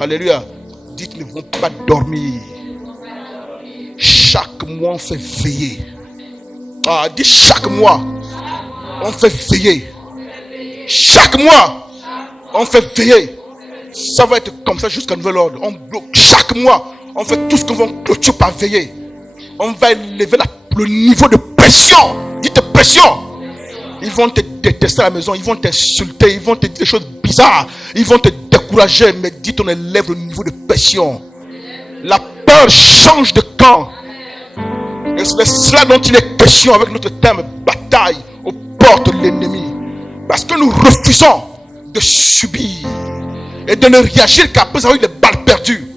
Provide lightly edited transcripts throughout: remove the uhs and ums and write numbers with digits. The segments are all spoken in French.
Alléluia. Dites, ils ne vont pas dormir. Chaque mois, on fait veiller. Ah, dites chaque mois, on fait veiller. Chaque mois, on fait veiller. Ça va être comme ça jusqu'à nouvel ordre. On bloque. Chaque mois, on fait tout ce qu'on va clôturer par veiller. On va élever le niveau de pression. Dites pression. Ils vont te détester à la maison. Ils vont t'insulter. Ils vont te dire des choses bizarres. Ils vont te décourager. Mais dites, on élève le niveau de pression. La peur change de camp. Et c'est cela dont il est question avec notre thème bataille aux portes de l'ennemi. Parce que nous refusons de subir et de ne réagir qu'après avoir eu des balles perdues.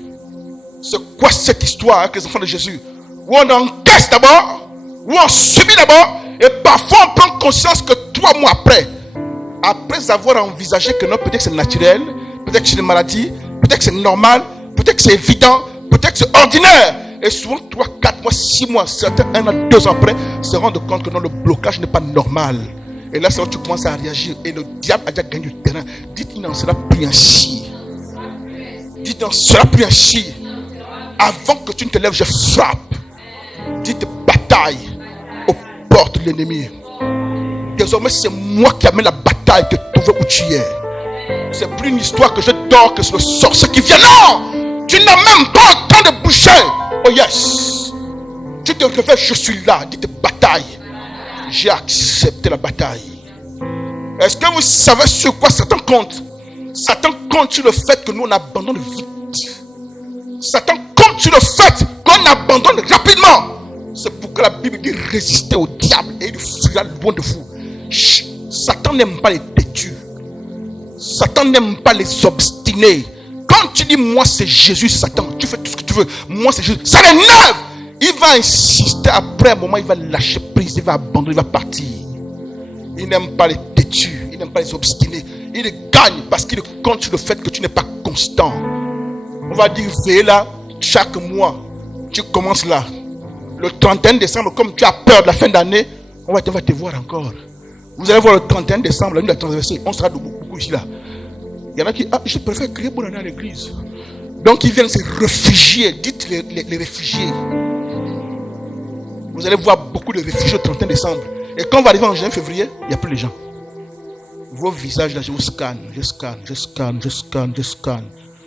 C'est quoi cette histoire avec les enfants de Jésus? Où on encaisse d'abord, où on subit d'abord, et parfois on prend conscience que 3 mois après avoir envisagé que non, peut-être que c'est naturel, peut-être que c'est une maladie, peut-être que c'est normal, peut-être que c'est évident, peut-être que c'est ordinaire. Et souvent 3, 4 mois, 6 mois, certains 1 an, 2 ans après, se rendent compte que non, le blocage n'est pas normal. Et là, c'est là où tu commences à réagir. Et le diable a déjà gagné du terrain. Dites, il n'en sera plus ainsi. Dites, il n'en sera plus ainsi. Avant que tu ne te lèves, je frappe. Dites, bataille aux portes de l'ennemi. Désormais, c'est moi qui amène la bataille de trouver où tu es. C'est plus une histoire que je dors, que c'est le sorcier qui vient. Non! Tu n'as même pas le temps de bouger. Oh yes! Tu te réveilles, je suis là. Dites, bataille. J'ai accepté la bataille. Est-ce que vous savez sur quoi Satan compte? Satan compte sur le fait que nous on abandonne vite. Satan compte sur le fait qu'on abandonne rapidement. C'est pourquoi la Bible dit résister au diable et il fuira loin de vous. Satan n'aime pas les têtus. Satan n'aime pas les obstinés. Quand tu dis moi c'est Jésus, Satan, tu fais tout ce que tu veux. Moi c'est Jésus. Ça l'énerve. Il va insister, après un moment, il va lâcher prise, il va abandonner, il va partir. Il n'aime pas les têtus, il n'aime pas les obstinés. Il gagne parce qu'il compte sur le fait que tu n'es pas constant. On va dire, veille là, chaque mois, tu commences là. Le 31 décembre, comme tu as peur de la fin d'année, on va te voir encore. Vous allez voir le 31 décembre, la nuit de la transversée, on sera beaucoup ici là. Il y en a qui, je préfère crier bonne année à l'église. Donc ils viennent se réfugier, dites les réfugiés. Vous allez voir beaucoup de réfugiés au 31 décembre. Et quand on va arriver en janvier, février, il n'y a plus de gens. Vos visages là, je vous scanne, je scanne.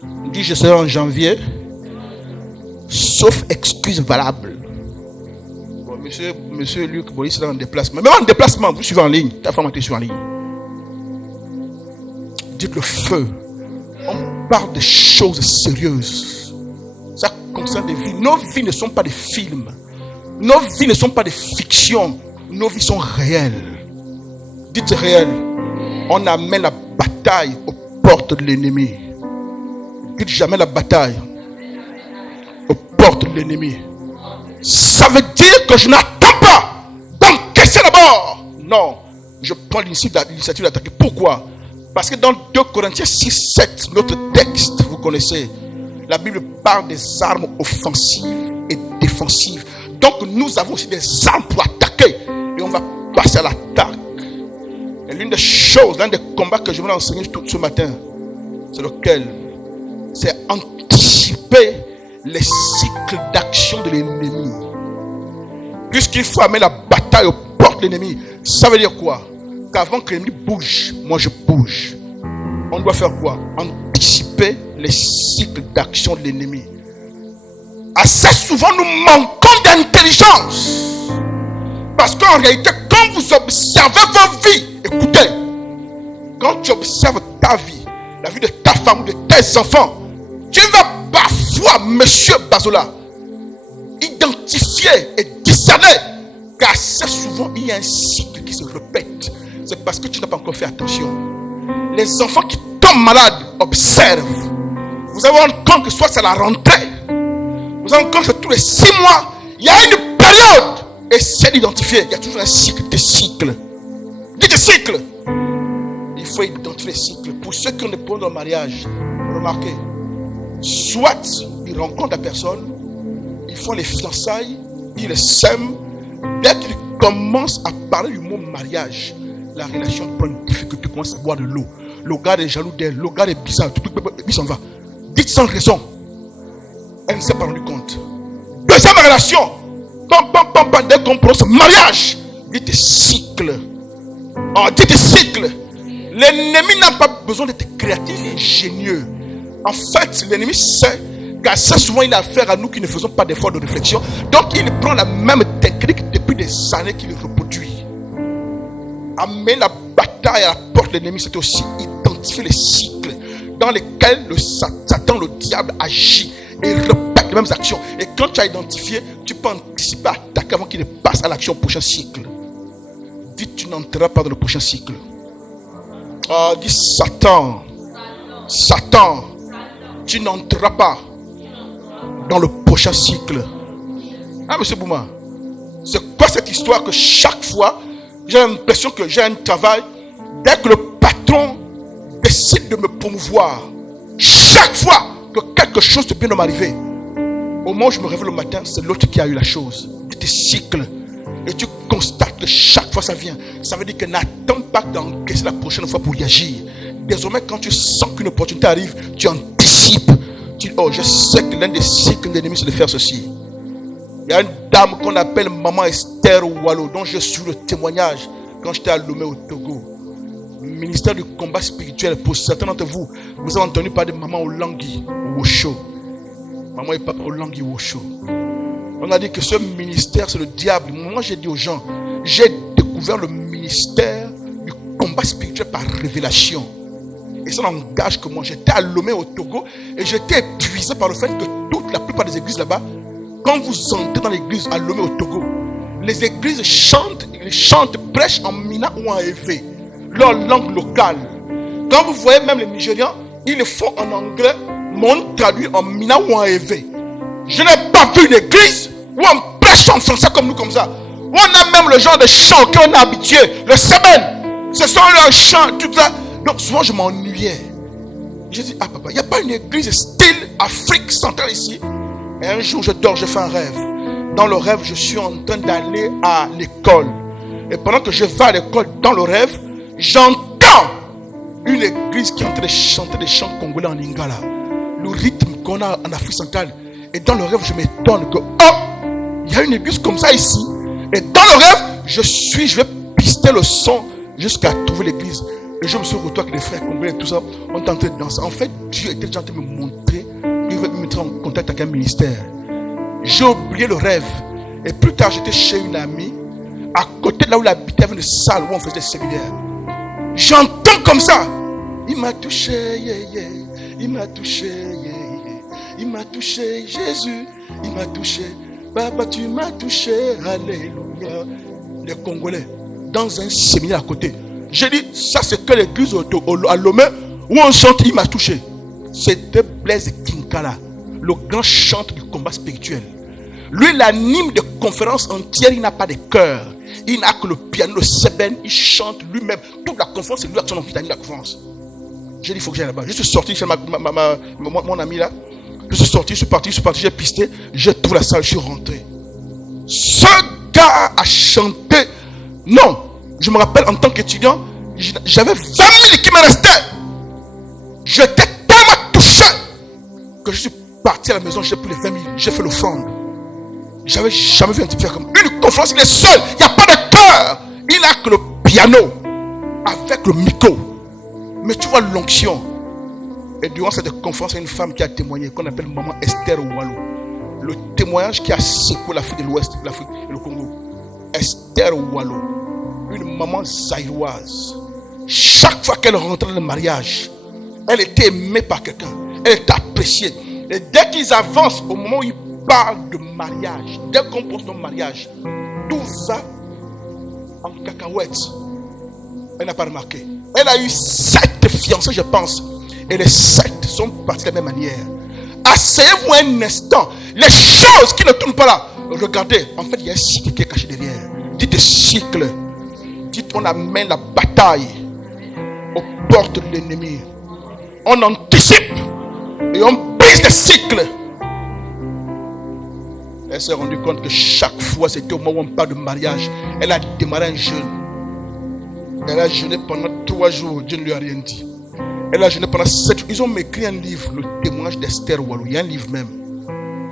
On dit je serai en janvier, sauf excuse valable. Bon, monsieur Luc, bon, il sera en déplacement. Même en déplacement, vous suivez en ligne. Ta femme était sur en ligne. Dites le feu. On parle de choses sérieuses. Ça concerne des vies. Nos vies ne sont pas des films. Nos vies ne sont pas des fictions. Nos vies sont réelles. Dites réelles. On amène la bataille aux portes de l'ennemi. Dites jamais la bataille aux portes de l'ennemi. Ça veut dire que je n'attends pas d'encaisser d'abord. Non, je prends l'initiative d'attaquer. Pourquoi? Parce que dans 2 Corinthiens 6, 7, notre texte, vous connaissez, la Bible parle des armes offensives et défensives. Donc nous avons aussi des armes pour attaquer. Et on va passer à l'attaque. Et l'une des choses, l'un des combats que je voulais enseigner tout ce matin, c'est lequel? C'est anticiper les cycles d'action de l'ennemi. Puisqu'il faut amener la bataille aux portes de l'ennemi. Ça veut dire quoi? Qu'avant que l'ennemi bouge, moi je bouge. On doit faire quoi? Anticiper les cycles d'action de l'ennemi. Assez souvent nous manquons d'intelligence. Parce qu'en réalité, quand vous observez vos vies, écoutez, quand tu observes ta vie, la vie de ta femme ou de tes enfants, tu vas parfois, monsieur Bazola, identifier et discerner qu'assez souvent il y a un cycle qui se répète. C'est parce que tu n'as pas encore fait attention. Les enfants qui tombent malades observent. Vous allez rendre compte que soit c'est la rentrée, vous allez rendre compte que tous les 6 mois, il y a une période. Essayez d'identifier. Il y a toujours un cycle, des cycles. Dites cycle. Il faut identifier les cycles. Pour ceux qui ont des problèmes de mariage, remarquez, soit ils rencontrent la personne, ils font les fiançailles, ils les sèment. Dès qu'ils commencent à parler du mot mariage, la relation prend une difficulté, commence à boire de l'eau. Le gars est jaloux d'elle, le gars est bizarre, il s'en va. Dites sans raison. Elle ne s'est pas rendue compte. Deuxième relation. Dès qu'on prononce mariage, dites cycle. Dites cycle. L'ennemi n'a pas besoin d'être créatif et ingénieux. En fait, l'ennemi sait qu'assez souvent il a affaire à nous qui ne faisons pas d'efforts de réflexion. Donc il prend la même technique depuis des années qu'il reproduit. Amener la bataille à la porte de l'ennemi, c'est aussi identifier les cycles dans lesquels le Satan, le diable agit et répète les mêmes actions. Et quand tu as identifié, tu peux anticiper, attaquer avant qu'il ne passe à l'action au prochain cycle. Dites, tu n'entreras pas dans le prochain cycle. Dis Satan, tu n'entreras pas dans le prochain cycle. Monsieur Bouma, c'est quoi cette histoire que chaque fois, j'ai l'impression que j'ai un travail, dès que le patron décide de me promouvoir, chaque fois que quelque chose de bien doit m'arriver, au moment où je me réveille le matin, c'est l'autre qui a eu la chose. Des cycles. Et tu constates que chaque fois ça vient. Ça veut dire que n'attends pas d'encaisser la prochaine fois pour y agir. Désormais, quand tu sens qu'une opportunité arrive, tu anticipes. Tu dis, je sais que l'un des cycles de l'ennemi, c'est de faire ceci. Il y a une dame qu'on appelle Maman Esther Wallo, dont je suis le témoignage quand j'étais à Lomé au Togo. Ministère du combat spirituel. Pour certains d'entre vous, vous avez entendu parler de Maman Olangui Wosho. Maman et Papa Olangui Wosho. On a dit que ce ministère, c'est le diable. Moi, j'ai dit aux gens, j'ai découvert le ministère du combat spirituel par révélation. Et ça n'engage que moi. J'étais à Lomé au Togo et j'étais épuisé par le fait que la plupart des églises là-bas, quand vous entrez dans l'église à Lomé au Togo, les églises chantent, prêchent en mina ou en évé, leur langue locale. Quand vous voyez même les Nigérians, ils le font en anglais, mais on traduit en mina ou en évé. Je n'ai pas vu une église où on prêche en français comme nous, comme ça. Où on a même le genre de chant qu'on a habitué, le semaine. Ce sont leurs chants, tout ça. Donc souvent je m'ennuyais. J'ai dit, papa, il n'y a pas une église style Afrique centrale ici. Et un jour je dors, je fais un rêve. Dans le rêve, je suis en train d'aller à l'école. Et pendant que je vais à l'école, dans le rêve, j'entends une église qui est en train de chanter des chants congolais en lingala. Le rythme qu'on a en Afrique centrale. Et dans le rêve, je m'étonne que, il y a une église comme ça ici. Et dans le rêve, je vais pister le son jusqu'à trouver l'église. Et je me suis retrouvé avec les frères congolais et tout ça. On est en train de danser. En fait, Dieu était déjà en train de me montrer. Il veut me mettre en contact avec un ministère. J'ai oublié le rêve. Et plus tard, j'étais chez une amie. À côté de là où il habitait, il y avait une salle où on faisait des séminaires. J'entends comme ça. Il m'a touché, yeah, yeah. Il m'a touché, yeah, yeah. Il m'a touché, Jésus. Il m'a touché. Baba, tu m'as touché. Alléluia. Les Congolais, dans un séminaire à côté. J'ai dit, ça c'est que l'église à Lomé où on chante, il m'a touché. C'était Blaise Kinkala, le grand chanteur du combat spirituel. Lui, il anime des conférences entières, il n'a pas de chœur. Il n'a que le piano, le seben, il chante lui-même. Toute la conférence, c'est lui qui a anime la conférence. J'ai dit, il faut que j'aille là-bas. Je suis sorti chez mon ami là. Je suis sorti, je suis parti, j'ai pisté. J'ai trouvé la salle, je suis rentré. Ce gars a chanté. Non, je me rappelle en tant qu'étudiant, j'avais 20 000 qui me restaient. J'étais tellement touché que je suis parti à la maison, j'ai pris les 20 000, j'ai fait l'offrande. J'avais jamais vu un type faire comme une conférence, il est seul, il n'y a pas de chœur. Il n'a que le piano avec le micro. Mais tu vois l'onction. Et durant cette conférence, il y a une femme qui a témoigné, qu'on appelle Maman Esther Wallo. Le témoignage qui a secoué l'Afrique de l'Ouest, l'Afrique et le Congo. Esther Wallo, une maman zaïroise. Chaque fois qu'elle rentrait dans le mariage, elle était aimée par quelqu'un. Elle était appréciée. Et dès qu'ils avancent, au moment où ils parlent de mariage, dès qu'on pense au mariage, tout ça en cacahuète. Elle n'a pas remarqué. Elle a eu 7 fiancés, je pense. Et les 7 sont partis de la même manière. Asseyez-vous un instant. Les choses qui ne tournent pas là. Regardez, en fait, il y a un cycle qui est caché derrière. Dites cycle. Dites, on amène la bataille aux portes de l'ennemi. On anticipe et on brise les cycles. Elle s'est rendue compte que chaque fois, c'était au moment où on parle de mariage. Elle a démarré un jeûne. Elle a jeûné pendant 3 jours. Dieu ne lui a rien dit. Elle a jeûné pendant 7 jours. Ils ont écrit un livre, le témoignage d'Esther Walou. Il y a un livre même.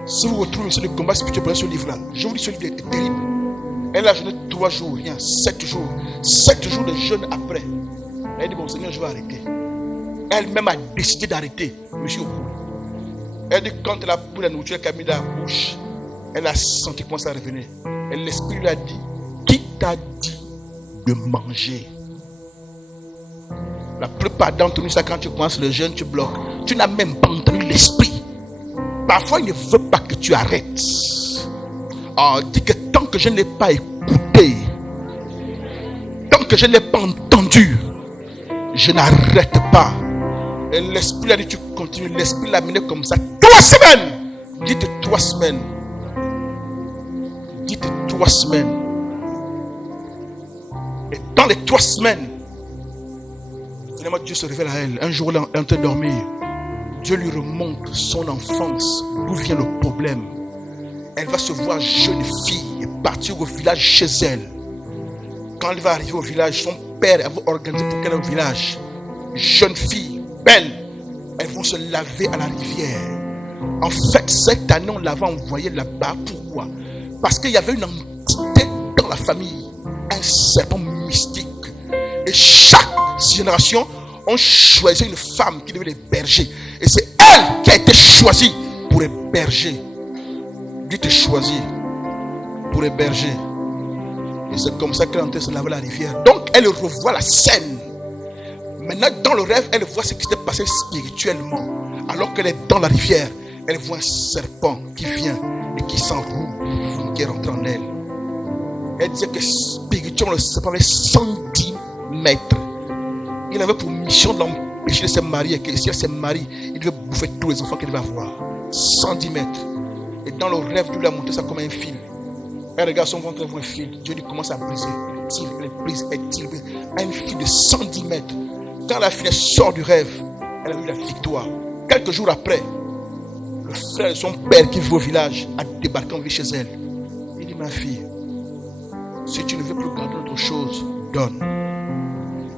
Si vous retrouvez sur le combat spirituel, prenez ce livre-là. Je vous dis, ce livre est terrible. Elle a jeûné 3 jours, rien, 7 jours. 7 jours de jeûne après. Elle a dit, bon Seigneur, je vais arrêter. Elle-même a décidé d'arrêter. Je suis au bout. Elle dit, quand elle a pris la nourriture, elle a mis dans la bouche, elle a senti comment ça revenait. Et l'esprit lui a dit, qui t'a dit de manger? La plupart d'entre nous, ça, quand tu commences le jeûne, tu bloques. Tu n'as même pas entendu l'esprit. Parfois, il ne veut pas que tu arrêtes. On dit que tant que je n'ai pas écouté, tant que je n'ai pas entendu, je n'arrête pas. Et l'esprit a dit, tu continues. L'esprit l'a mené comme ça. 3 semaines. Dites 3 semaines. Dites 3 semaines. Et dans les 3 semaines, finalement, Dieu se révèle à elle. Un jour, elle est en train de dormir. Dieu lui remonte son enfance. D'où vient le problème? Elle va se voir jeune fille et partir au village chez elle. Quand elle va arriver au village, son père va organiser pour qu'elle aille au village. Jeune fille, belle. Elles vont se laver à la rivière. En fait, cette année, on l'avait envoyée là-bas. Pourquoi? Parce qu'il y avait une entité dans la famille. Un serpent mystique. Et chaque génération, on choisit une femme qui devait les berger. Et c'est elle qui a été choisie pour héberger. Dieu t'a choisi pour héberger. Et c'est comme ça qu'elle est en train de se laver à la rivière. Donc, elle revoit la scène. Maintenant, dans le rêve, elle voit ce qui s'est passé spirituellement. Alors qu'elle est dans la rivière, elle voit un serpent qui vient et qui s'enroule, qui est rentré en elle. Elle disait que spirituellement, le serpent avait 110 mètres. Il avait pour mission d'empêcher de se marier. Et que si elle se marie, il devait bouffer tous les enfants qu'il devait avoir. 110 mètres. Et dans le rêve, Dieu lui a montré ça comme un fil. Elle regarde son ventre, elle voit un fil. Dieu lui commence à briser. Elle brise, elle tire. Un fil de 110 mètres. Quand la fille sort du rêve, elle a eu la victoire. Quelques jours après, le frère de son père qui vit au village a débarqué en vie chez elle. Il dit, ma fille, si tu ne veux plus garder autre chose, donne.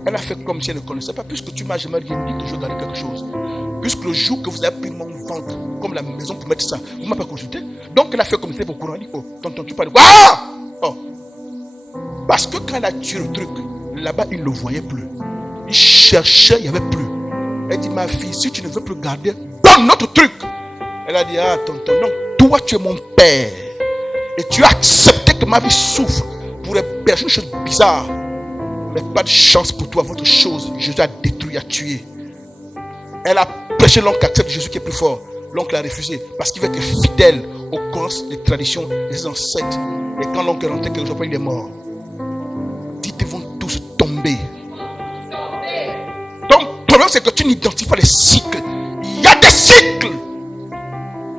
Elle a fait comme si elle ne connaissait pas. Puisque tu m'as jamais dit que je garde quelque chose. Puisque le jour que vous avez pris mon ventre, comme la maison pour mettre ça, vous ne m'avez pas consulté. Donc elle a fait comme si elle était au courant. Elle dit, oh, tonton, tu parles de quoi? Ah! Oh. Parce que quand elle a tué le truc, là-bas, il ne le voyait plus. Il cherchait, il n'y avait plus. Elle dit, ma fille, si tu ne veux plus garder, donne notre truc. Elle a dit, ah, tonton, non, toi, tu es mon père. Et tu as accepté que ma vie souffre pour héberger une chose bizarre. Mais pas de chance pour toi, votre chose, Jésus a détruit, a tué. Elle a prêché, l'oncle accepte Jésus qui est plus fort. L'oncle a refusé parce qu'il veut être fidèle aux croyances, les traditions des ancêtres. Et quand l'oncle est rentré, quelque chose, il est mort. Dites, ils vont tous tomber. Donc, le problème, c'est que tu n'identifies pas les cycles. Il y a des cycles.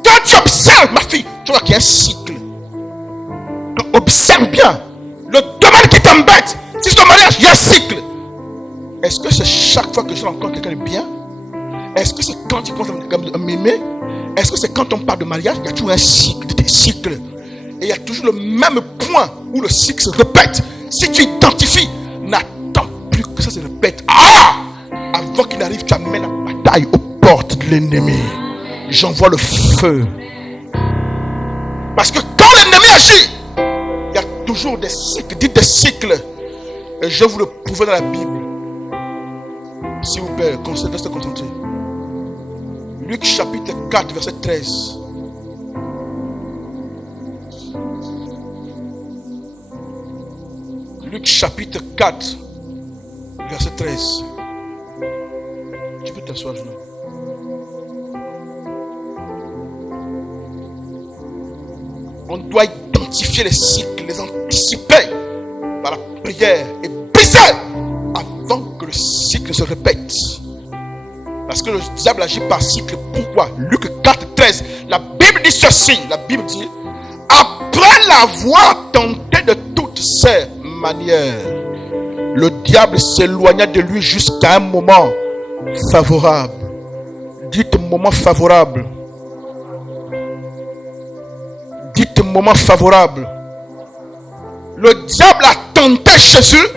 Quand tu observes, ma fille, tu vois qu'il y a un cycle. Donc, observe bien. Le domaine qui t'embête, si c'est ton mariage, il y a un cycle. Est-ce que c'est chaque fois que je rencontre quelqu'un de bien? Est-ce que c'est quand tu commences à m'aimer? Est-ce que c'est quand on parle de mariage? Il y a toujours un cycle, des cycles. Et il y a toujours le même point où le cycle se répète. Si tu identifies, n'attends plus que ça se répète. Ah! Avant qu'il arrive, tu amènes la bataille aux portes de l'ennemi. J'envoie le feu. Parce que quand l'ennemi agit, il y a toujours des cycles. Dites des cycles. Et je vous le prouve dans la Bible. S'il vous plaît, restez concentrés. Luc chapitre 4, verset 13. Luc chapitre 4, verset 13. Tu peux t'asseoir, Jonathan. On doit identifier les cycles, les anticiper par la prière et briser avant que le cycle se répète. Parce que le diable agit par cycle. Pourquoi? Luc 4, 13. La Bible dit ceci. La Bible dit, après l'avoir tenté de toutes ses manières, le diable s'éloigna de lui jusqu'à un moment favorable. Dites moment favorable. Dites moment favorable. Le diable a tenté Jésus.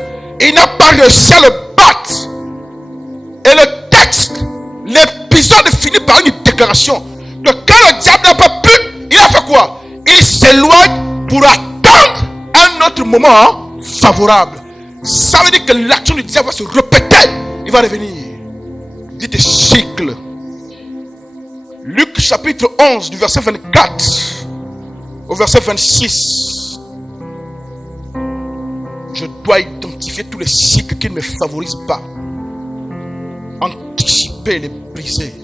Il n'a pas réussi à le battre. Et le texte L'épisode finit par une déclaration que quand le diable n'a pas pu, il a fait quoi? Il s'éloigne pour attendre un autre moment favorable. Ça veut dire que l'action du diable va se répéter. Il va revenir. Dites cycle. Luc chapitre 11 du verset 24 au verset 26. Je dois identifier tous les cycles qui ne me favorisent pas. Anticiper, les briser.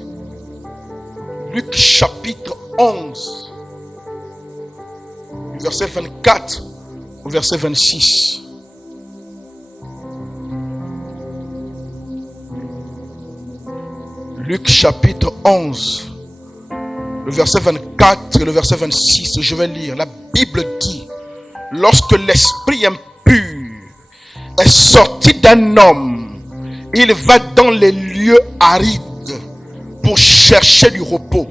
Luc chapitre 11 du verset 24 au verset 26. Luc chapitre 11, le verset 24 et le verset 26, je vais lire. La Bible dit, lorsque l'esprit impur est sorti d'un homme, il va dans les lieux arides pour chercher du repos.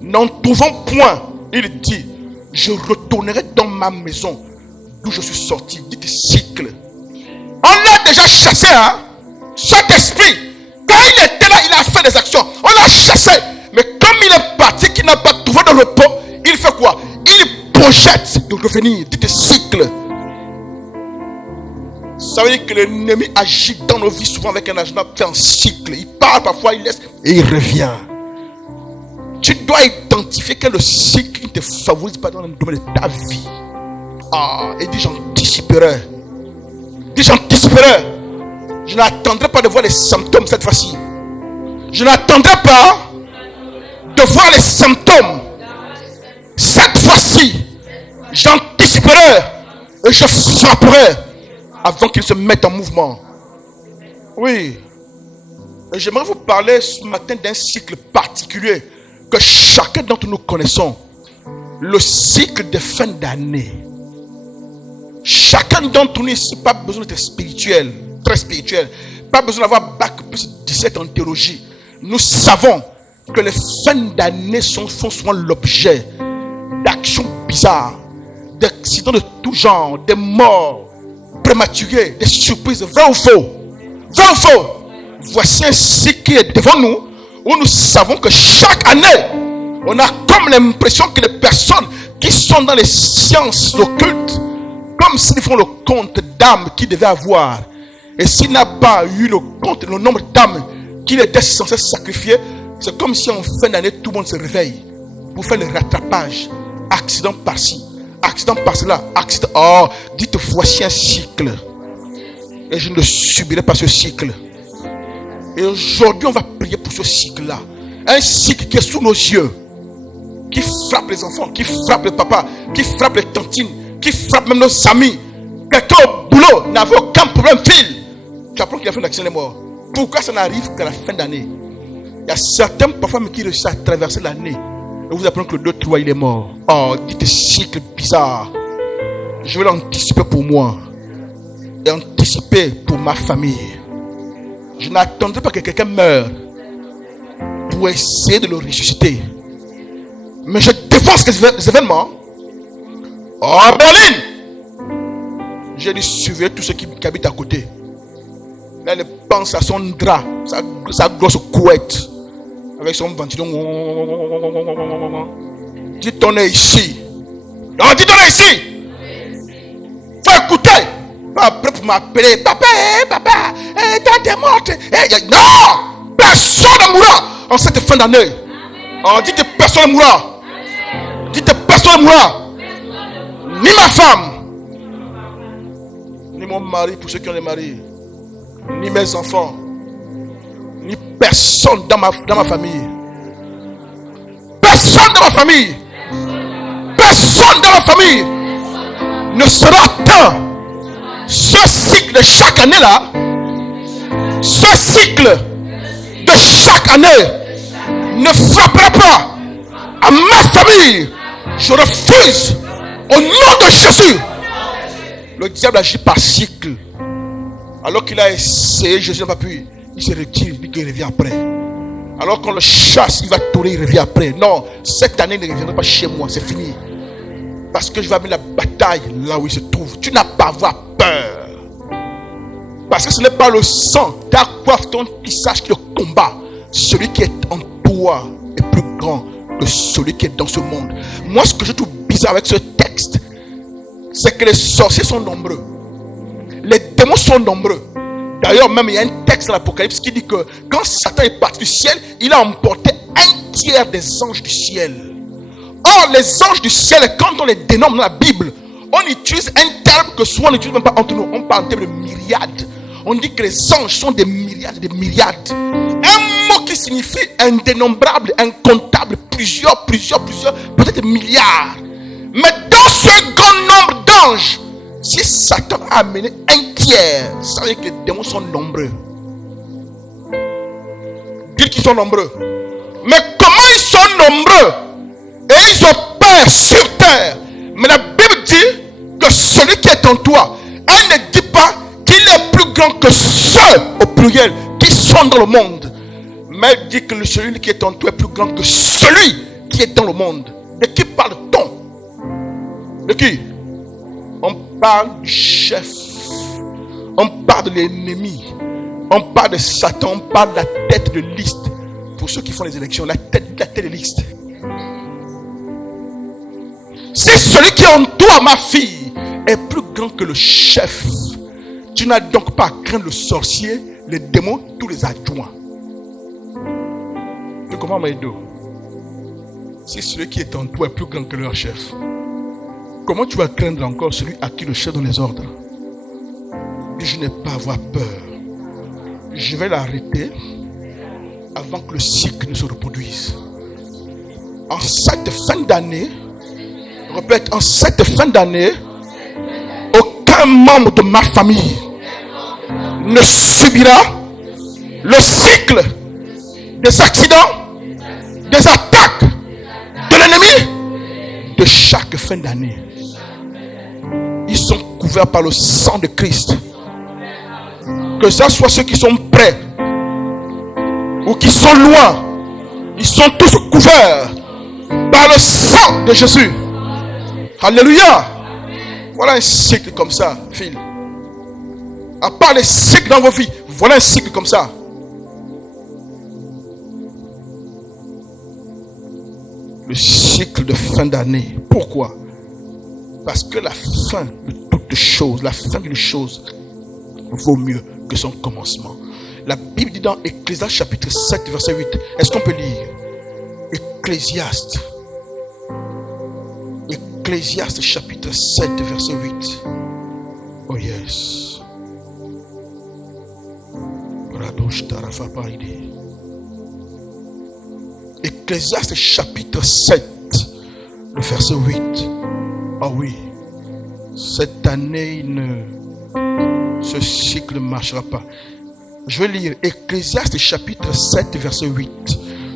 N'en trouvant point, il dit, je retournerai dans ma maison d'où je suis sorti. Dites cycle. On l'a déjà chassé, hein? Cet esprit. Quand il était là, il a fait des actions. On l'a chassé. Mais comme il est parti, qu'il n'a pas trouvé de repos, il fait quoi? Il projette de revenir. Dites cycle. Ça veut dire que l'ennemi agit dans nos vies souvent avec un agenda fait en cycle. Il part parfois, il laisse et il revient. Tu dois identifier que le cycle ne te favorise pas dans le domaine de ta vie. Et dis j'anticiperai. Dis j'anticiperai. Je n'attendrai pas de voir les symptômes cette fois-ci. Je n'attendrai pas de voir les symptômes. Cette fois-ci, j'anticiperai et je frapperai avant qu'ils se mettent en mouvement. Oui. Et j'aimerais vous parler ce matin d'un cycle particulier que chacun d'entre nous connaissons. Le cycle de fin d'année. Chacun d'entre nous ici, pas besoin d'être spirituel, très spirituel. Pas besoin d'avoir bac plus 17 en théologie. Nous savons que les fins d'année font souvent l'objet d'actions bizarres, d'accidents de tout genre, des morts prématurées, des surprises. Vrai ou faux? Vrai ou faux? Voici un cycle qui est devant nous, où nous savons que chaque année, on a comme l'impression que les personnes qui sont dans les sciences occultes, comme s'ils font le compte d'âmes qu'ils devaient avoir. Et s'il n'a pas eu le compte, le nombre d'âmes qu'il était censé sacrifier, c'est comme si en fin d'année, tout le monde se réveille pour faire le rattrapage. Accident par-ci, accident par-cela, accident. Oh, dites, voici un cycle. Et je ne subirai pas ce cycle. Et aujourd'hui, on va prier pour ce cycle-là. Un cycle qui est sous nos yeux, qui frappe les enfants, qui frappe les papas, qui frappe les tantines, qui frappe même nos amis. Quelqu'un au boulot n'avait aucun problème, file. Tu apprends qu'il a fait un accident, il est mort. Pourquoi ça n'arrive qu'à la fin d'année? Il y a certains parfois qui réussissent à traverser l'année. Et vous apprenez que le 2-3 il est mort. Oh, dites cycle bizarre. Je vais l'anticiper pour moi. Et anticiper pour ma famille. Je n'attendrai pas que quelqu'un meure pour essayer de le ressusciter. Mais je défends ces événements. Oh, Berlin! J'ai dit surveiller tous ceux qui habitent à côté. Là, il pense à son drap, sa grosse couette, avec son ventilo. Dis ton est ici. Non, dis ton est ici. Faut écouter. Pas après pour m'appeler. Papa, tante est morte. Non! Personne ne mourra en cette fin d'année. Oh, dites personne ne mourra. Dites personne ne mourra. Ni ma femme, ni mon mari pour ceux qui ont des maris, ni mes enfants, ni personne dans ma famille. Personne dans ma famille. Personne dans ma famille ne sera atteint. Ce cycle de chaque année là, ce cycle de chaque année ne frappera pas à ma famille. Je refuse au nom de Jésus. Le diable agit par cycle. Alors qu'il a essayé, Jésus n'a pas pu. Il se retire, il dit qu'il revient après. Alors qu'on le chasse, il va tourner, il revient après. Non, cette année il ne reviendra pas chez moi, c'est fini. Parce que je vais amener la bataille là où il se trouve. Tu n'as pas à avoir peur. Parce que ce n'est pas le sang, ta coiffe, ton tissage qui le combat. celui qui est en toi est plus grand que celui qui est dans ce monde. Moi, ce que je trouve bizarre avec ce texte, c'est que les sorciers sont nombreux. Les démons sont nombreux. D'ailleurs, même il y a un texte dans l'Apocalypse qui dit que quand Satan est parti du ciel, il a emporté un tiers des anges du ciel. Or, les anges du ciel, quand on les dénomme dans la Bible, on utilise un terme que souvent on n'utilise même pas entre nous. On parle en termes de myriades. On dit que les anges sont des myriades, des myriades. Un mot qui signifie indénombrable, incontable, plusieurs, peut-être milliards. Mais dans ce grand nombre d'anges, si Satan a amené un tiers, ça veut dire que les démons sont nombreux. Dire qu'ils sont nombreux. Mais comment ils sont nombreux? Et ils opèrent sur terre. Mais la Bible dit que celui qui est en toi, elle ne dit pas qu'il est plus grand que ceux, au pluriel, qui sont dans le monde. Mais elle dit que celui qui est en toi est plus grand que celui qui est dans le monde. De qui parle-t-on? De qui? On parle du chef. On parle de l'ennemi. On parle de Satan. On parle de la tête de liste. Pour ceux qui font les élections, la tête de liste. Si celui qui est en toi, ma fille, est plus grand que le chef, tu n'as donc pas à craindre le sorcier, les démons, tous les adjoints. Tu comprends, Maïdo? Si celui qui est en toi est plus grand que leur chef, comment tu vas craindre encore celui à qui le chef donne les ordres? Je n'ai pas à avoir peur. Je vais l'arrêter avant que le cycle ne se reproduise. En cette fin d'année, répète, en cette fin d'année, aucun membre de ma famille ne subira le cycle des accidents, des attaques de l'ennemi de chaque fin d'année. Ils sont couverts par le sang de Christ. Que ce soit ceux qui sont près ou qui sont loin, ils sont tous couverts par le sang de Jésus. Alléluia. Voilà un cycle comme ça, Phil. À part les cycles dans vos vies, voilà un cycle comme ça. Le cycle de fin d'année. Pourquoi? Parce que la fin de toute chose, la fin d'une chose vaut mieux que son commencement. La Bible dit dans Ecclésiaste chapitre 7 verset 8. Est-ce qu'on peut lire? Ecclésiaste chapitre 7 verset 8. Oh yes. Ecclésiaste chapitre 7 le verset 8. Ah oui. Cette année ce cycle ne marchera pas. Je vais lire Ecclésiaste chapitre 7 verset 8.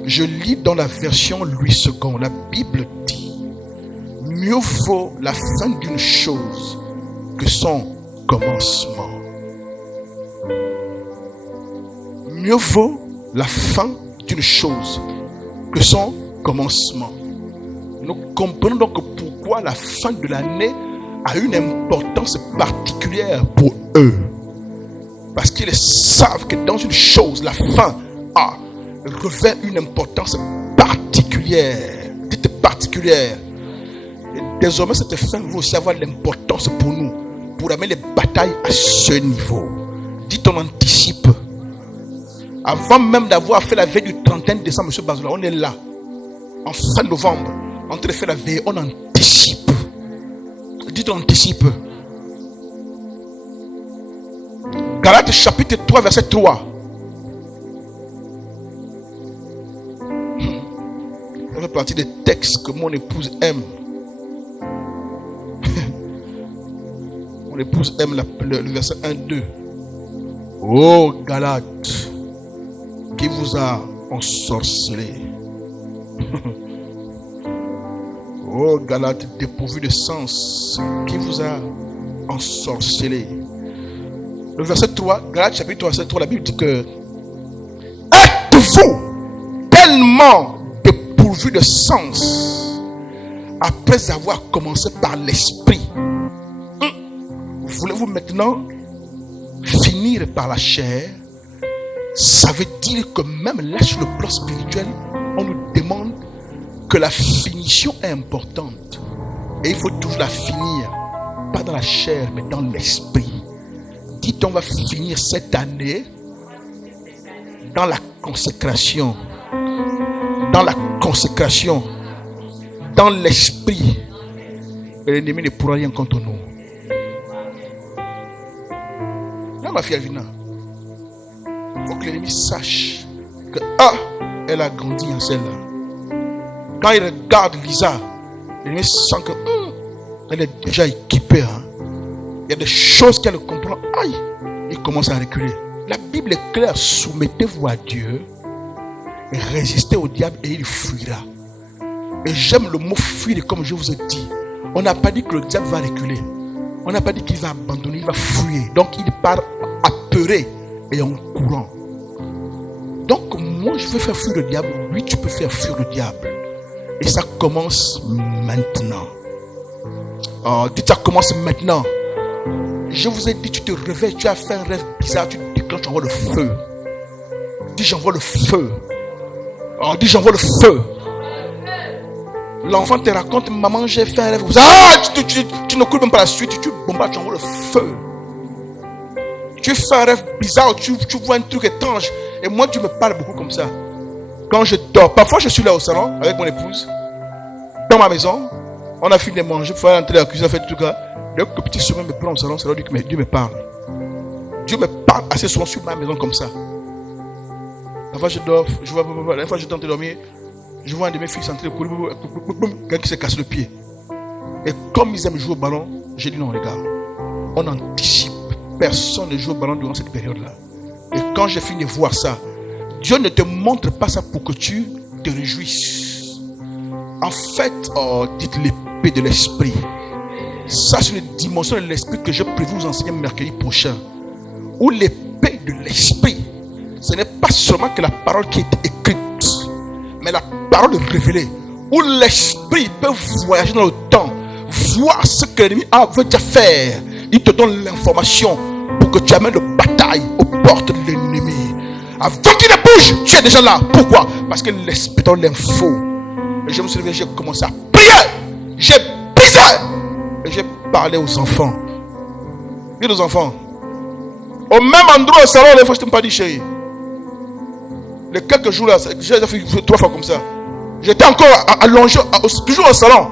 Je lis dans la version Louis II. La Bible dit: mieux vaut la fin d'une chose que son commencement. Mieux vaut la fin d'une chose que son commencement. Nous comprenons donc pourquoi la fin de l'année a une importance particulière pour eux. Parce qu'ils savent que dans une chose, la fin revêt une importance particulière. Dites particulière. Et désormais, cette fin va aussi avoir de l'importance pour nous, pour amener les batailles à ce niveau. Dites, on anticipe. Avant même d'avoir fait la veille du 31 décembre, M. Bazoula, on est là. En fin novembre, en train de faire la veille, on anticipe. Dites, on anticipe. Galates chapitre 3, verset 3. Ça fait partie des textes que mon épouse aime. Mon épouse aime le verset 1-2. Oh Galates, qui vous a ensorcelé. Oh Galates dépourvu de sens, qui vous a ensorcelé. Le verset 3, Galates chapitre 3, verset 3, la Bible dit que êtes-vous tellement dépourvu de sens après avoir commencé par l'esprit? Voulez-vous maintenant finir par la chair? Ça veut dire que même là sur le plan spirituel, on nous demande que la finition est importante. Et il faut toujours la finir, pas dans la chair, mais dans l'esprit. Dites, on va finir cette année dans la consécration. Dans la consécration. Dans l'esprit. Et l'ennemi ne pourra rien contre nous. Là, ma fille Alvina, il faut que l'ennemi sache que elle a grandi en celle-là. Quand il regarde Lisa, l'ennemi sent que elle est déjà équipée. Il y a des choses qu'elle comprend. Aïe, il commence à reculer. La Bible est claire. Soumettez-vous à Dieu et résistez au diable et il fuira. Et j'aime le mot fuir, comme je vous ai dit. On n'a pas dit que le diable va reculer. On n'a pas dit qu'il va abandonner, il va fuir. Donc il part apeuré et en courant. Donc moi je veux faire fuir le diable. Lui tu peux faire fuir le diable. Et ça commence maintenant. Dites, ça commence maintenant. Je vous ai dit, tu te réveilles, tu as fait un rêve bizarre, tu déclenches, j'envoie le feu. Dis, j'envoie le feu. Dis, j'envoie le feu. L'enfant te raconte, maman, j'ai fait un rêve. Tu ne coupes même pas la suite, tu bombardes, tu envoies le feu. Tu fais un rêve bizarre, tu vois un truc étrange. Et moi, tu me parles beaucoup comme ça. Quand je dors, parfois je suis là au salon avec mon épouse, dans ma maison, on a fini de manger, il faut aller entrer à la cuisine, faire tout ça. Dès que le petit sommeil me prend au salon, c'est là que Dieu me parle. Dieu me parle assez souvent sur ma maison comme ça. La fois je dors, la fois je tente de dormir, je vois un de mes fils entrer, quelqu'un qui s'est cassé le pied. Et comme ils aiment jouer au ballon, j'ai dit non, les gars, on anticipe. Personne ne joue au ballon durant cette période-là. Et quand j'ai fini de voir ça, Dieu ne te montre pas ça pour que tu te réjouisses. En fait, dites l'épée de l'esprit. Ça, c'est une dimension de l'esprit que je prévu vous enseigner mercredi prochain. Où l'épée de l'esprit, ce n'est pas seulement que la parole qui est écrite, mais la parole révélée. Où l'esprit peut voyager dans le temps, voir ce que l'ennemi veut déjà faire. Il te donne l'information pour que tu amènes la bataille aux portes de l'ennemi. Avant qu'il ne bouge, tu es déjà là. Pourquoi? Parce que l'esprit donne l'info. Et je me suis levé, j'ai commencé à prier. J'ai brisé. Et j'ai parlé aux enfants. Dis aux enfants. Au même endroit au salon, les fois je ne t'ai pas dit chérie. Les quelques jours là, j'ai fait 3 fois comme ça. J'étais encore allongé, toujours au salon.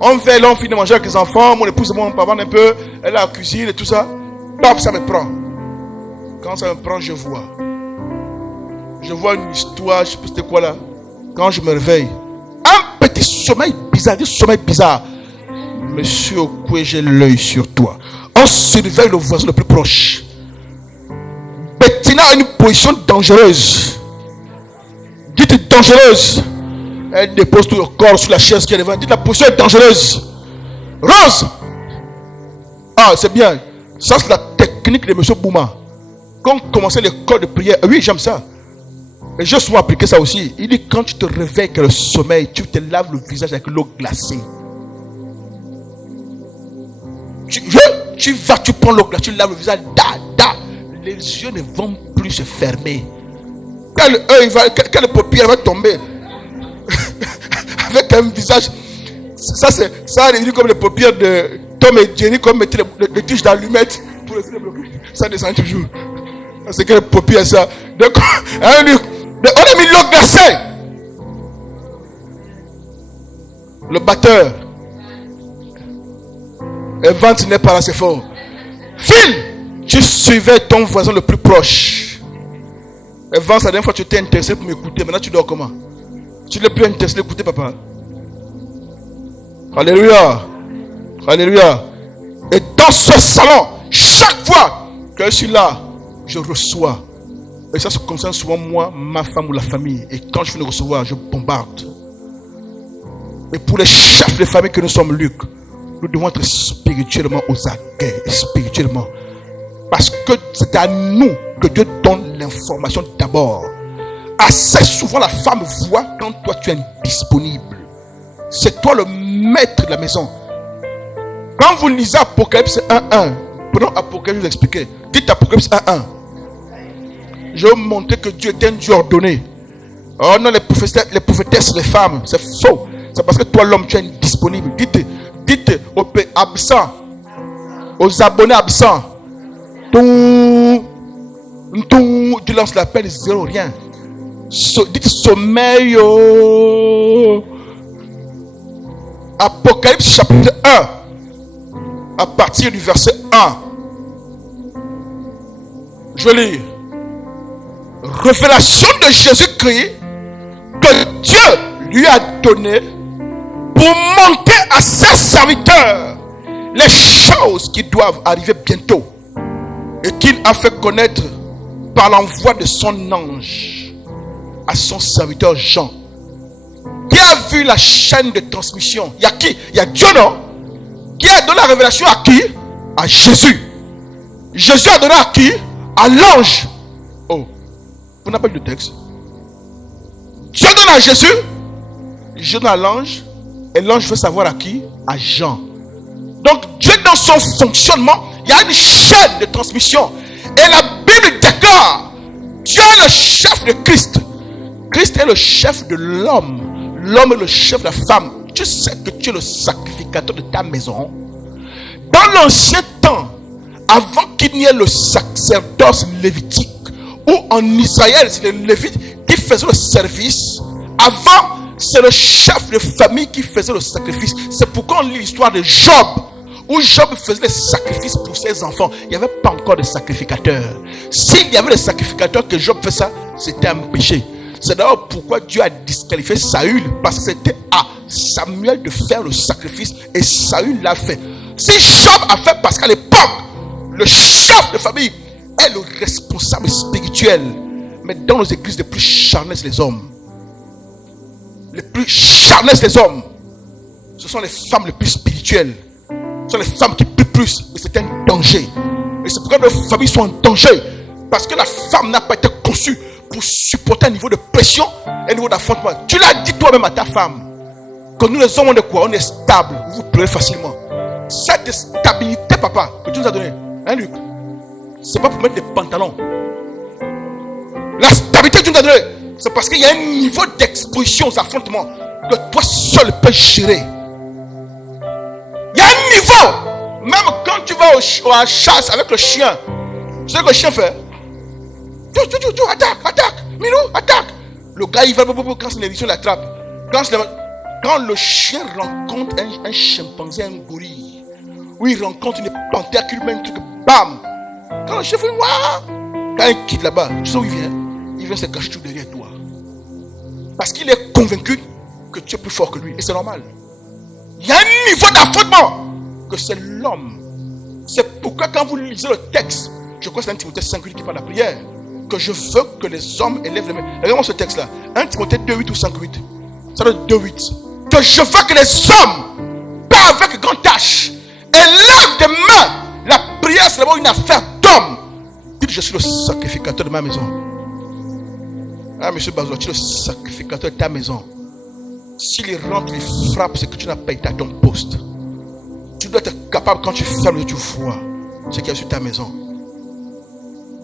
On fait là, on finit de manger avec les enfants. Mon épouse et moi, on parle un peu. Elle a la cuisine et tout ça. Bam, ça me prend. Quand ça me prend, je vois. Je vois une histoire, je sais pas c'était quoi là. Quand je me réveille, un petit sommeil bizarre, Monsieur Okwe, j'ai l'œil sur toi. On surveille le voisin le plus proche. Bettina a une position dangereuse. Dites dangereuse. Elle dépose tout le corps sur la chaise qui est devant. Dites la position est dangereuse. Rose. C'est bien. Ça c'est la technique de Monsieur Bouma. Quand on commençait l'école de prière, oui j'aime ça. Et j'ai souvent appliqué ça aussi. Il dit quand tu te réveilles que le sommeil, tu te laves le visage avec l'eau glacée. Tu vas, tu prends l'eau glacée, tu laves le visage. Les yeux ne vont plus se fermer. Quelle paupière va tomber avec un visage. Ça a devenu comme les paupières de Tom et Jerry, comme mettre les tiges d'allumettes pour les bloquer. Ça descend toujours. C'est quelle paupière ça? Donc, on a mis l'eau glacée. Le batteur. Le ventre n'est pas assez fort. File. Tu suivais ton voisin le plus proche. Et Vance, la dernière fois tu étais intéressé pour m'écouter. Maintenant tu dors comment? Tu n'es plus intéressé d'écouter papa. Alléluia. Alléluia. Et dans ce salon, chaque fois que je suis là, je reçois. Et ça se concerne souvent moi, ma femme ou la famille. Et quand je finis de recevoir, je bombarde. Et pour les chefs de famille que nous sommes, Luc, nous devons être spirituellement aux aguets. Spirituellement. Parce que c'est à nous que Dieu donne l'information d'abord. Assez souvent la femme voit quand toi tu es indisponible. C'est toi le maître de la maison. Quand vous lisez Apocalypse 1.1, prenons Apocalypse, je vais vous expliquer. Dites Apocalypse 1.1. Je vais vous montrer que Dieu est un Dieu ordonné. Oh non, les prophétesses, les femmes, c'est faux. C'est parce que toi, l'homme, tu es indisponible. Dites aux absents, aux abonnés absents. Tu lances l'appel, zéro, rien. Dites sommeil. Apocalypse chapitre 1. À partir du verset 1. Je lis. Révélation de Jésus-Christ que Dieu lui a donné pour montrer à ses serviteurs les choses qui doivent arriver bientôt et qu'il a fait connaître par l'envoi de son ange à son serviteur Jean. Qui a vu la chaîne de transmission? Il y a qui? Il y a Dieu, non? Qui a donné la révélation à qui? À Jésus. Jésus a donné à qui? À l'ange. Oh, vous n'avez pas lu le texte. Dieu donne à Jésus, Dieu donne à l'ange, et l'ange veut savoir à qui? À Jean. Donc Dieu, dans son fonctionnement, il y a une chaîne de transmission. Et la Bible déclare, Dieu est le chef de Christ. Christ est le chef de l'homme. L'homme est le chef de la femme. Tu sais que tu es le sacrificateur de ta maison. Dans l'ancien temps, avant qu'il n'y ait le sacerdoce lévitique, où en Israël, c'est les Lévites qui faisaient le service. Avant, c'est le chef de famille qui faisait le sacrifice. C'est pourquoi on lit l'histoire de Job, où Job faisait des sacrifices pour ses enfants. Il n'y avait pas encore de sacrificateurs. S'il y avait des sacrificateurs que Job faisait ça, c'était un péché. C'est d'ailleurs pourquoi Dieu a disqualifié Saül, parce que c'était à Samuel de faire le sacrifice et Saül l'a fait. Si Job a fait, parce qu'à l'époque, le chef de famille est le responsable spirituel. Mais dans nos églises, les plus charnels, c'est les hommes. Les plus charnels, c'est les hommes. Ce sont les femmes les plus spirituelles. Ce sont les femmes qui prient plus. Et c'est un danger. Et c'est pourquoi nos familles sont en danger. Parce que la femme n'a pas été conçue pour supporter un niveau de pression et un niveau d'affrontement. Tu l'as dit toi-même à ta femme. Que nous les hommes, on est quoi? On est stable. Vous pleurez facilement. Cette stabilité, papa, que tu nous as donné, hein, Luc? C'est pas pour mettre des pantalons. La stabilité que tu nous as donnée, c'est parce qu'il y a un niveau d'exposition aux affrontements que toi seul peux gérer. Il y a un niveau. Même quand tu vas à la chasse avec le chien, tu sais ce que le chien fait? Attaque, Milou, attaque. Le gars, il va quand c'est l'émission, il l'attrape. Quand le chien rencontre un chimpanzé, un gorille, ou il rencontre une panthère qui lui met un truc, bam. Quand le chien fait, waouh, quand il quitte là-bas, tu sais où il vient? Il vient se cacher tout derrière toi. Parce qu'il est convaincu que tu es plus fort que lui. Et c'est normal. Il y a un niveau d'affrontement que c'est l'homme. C'est pourquoi quand vous lisez le texte, je crois que c'est 1 Timothée 5:8 qui parle de la prière, que je veux que les hommes élèvent les mains. Regardez-moi ce texte-là. 1 Timothée 2:8 ou 5:8. Ça doit être 2:8. Que je veux que les hommes, pas avec grande tâche, élèvent des mains. La prière, c'est d'abord une affaire d'homme. Dites, je suis le sacrificateur de ma maison. Ah, monsieur Bazoua, tu es le sacrificateur de ta maison. S'il rentre, il frappe, c'est que tu n'as pas été à ton poste. Tu dois être capable, quand tu fermes, tu vois ce qu'il y a sur ta maison.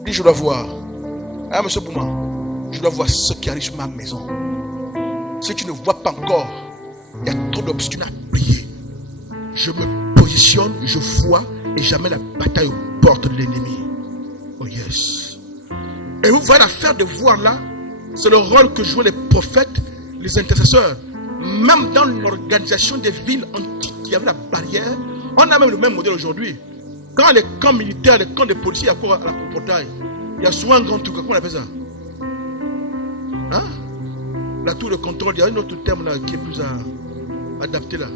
Dis, je dois voir. Ah, monsieur Bouma, je dois voir ce qui arrive sur ma maison. Si tu ne vois pas encore, il y a trop d'obstacles à prier. Je me positionne, je vois et j'amène la bataille aux portes de l'ennemi. Oh yes. Et vous voyez l'affaire de voir là, c'est le rôle que jouaient les prophètes, les intercesseurs. Même dans l'organisation des villes antiques, il y avait la barrière. On a même le même modèle aujourd'hui. Quand les camps militaires, les camps de policiers, il y a quoi à la portail? Il y a souvent un grand truc, comment on appelle ça? Hein? La tour de contrôle, il y a un autre terme là qui est plus adapté là.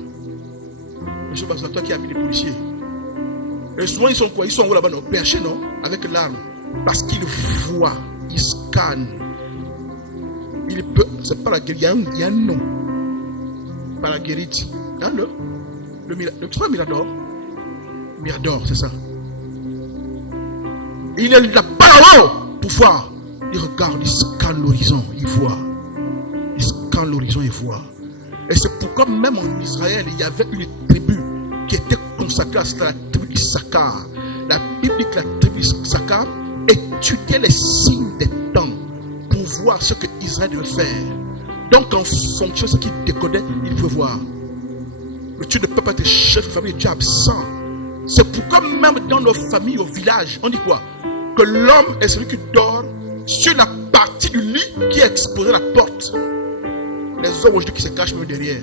Monsieur Bazoua, toi qui as mis les policiers. Et souvent ils sont quoi? Ils sont où là-bas? Non, perchés, non? Avec l'arme. Parce qu'ils voient, ils scannent. Il peut, c'est pas la guérite, il y a un nom. Pas la guérite. Hein, tu vois Mirador? Mirador, c'est ça. Il est là-bas pour voir. Il regarde, il scanne l'horizon, il voit. Il scanne l'horizon, il voit. Et c'est pourquoi même en Israël, il y avait une tribu qui était consacrée à cela, la tribu d'Issachar. La Bible dit que la tribu d'Issachar étudiait les signes des temps pour voir ce que Israël devait faire. Donc en fonction de ce qu'il décodait, il pouvait voir. Mais tu ne peux pas être chef de famille et tu es absent. C'est pourquoi même dans nos familles, au village, on dit quoi? Que l'homme est celui qui dort sur la partie du lit qui est exposée à la porte. Les hommes aujourd'hui qui se cachent même derrière.